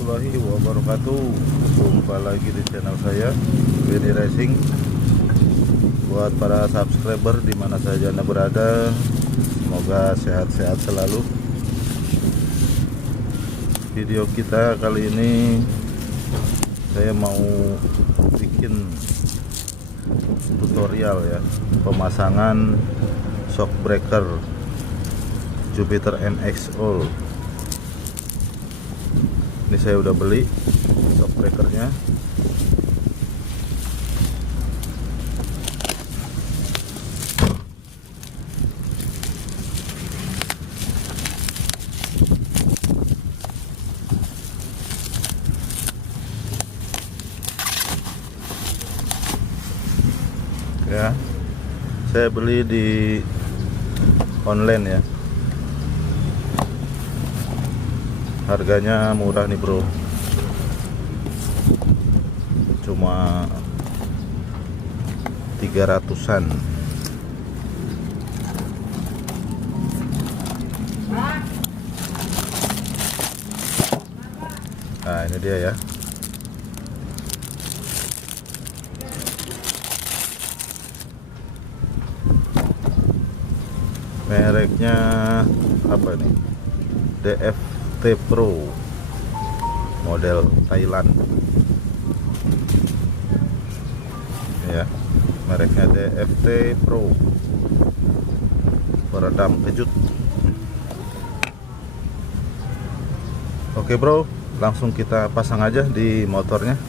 warahmatullahi wabarakatuh. Jumpa lagi di channel saya, Benny Racing. Buat para subscriber dimana saja Anda berada, semoga sehat-sehat selalu. Video kita kali ini saya mau bikin tutorial ya, pemasangan shockbreaker Jupiter MX All. Ini saya udah beli shockbreakernya. Ya, saya beli di online ya. Harganya murah nih bro, cuma 300-an. Nah ini dia ya. Mereknya apa nih? DFT Pro, model Thailand ya. Mereknya DFT Pro, peredam kejut. Oke bro, langsung kita pasang aja di motornya.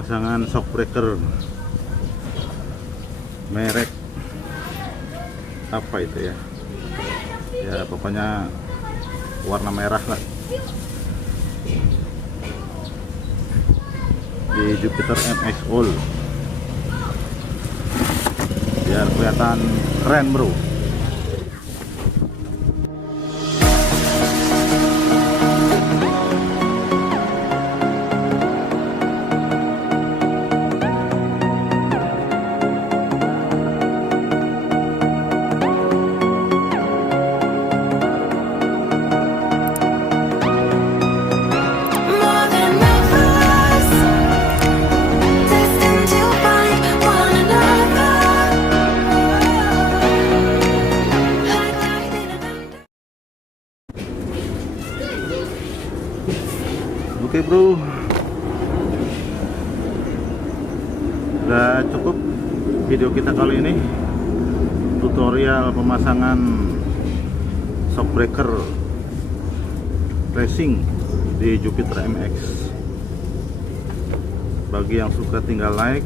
pemasangan shockbreaker merek apa itu ya, ya pokoknya warna merah lah, di Jupiter MX All, biar kelihatan keren bro. Oke bro, udah cukup video kita kali ini, tutorial pemasangan shockbreaker racing di Jupiter MX. Bagi yang suka tinggal like,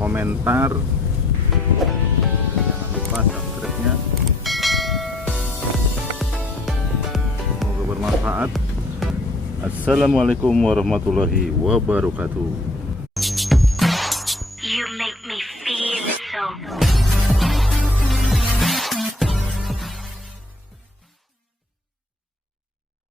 komentar, jangan lupa subscribe-nya. Semoga bermanfaat. Assalamualaikum warahmatullahi wabarakatuh.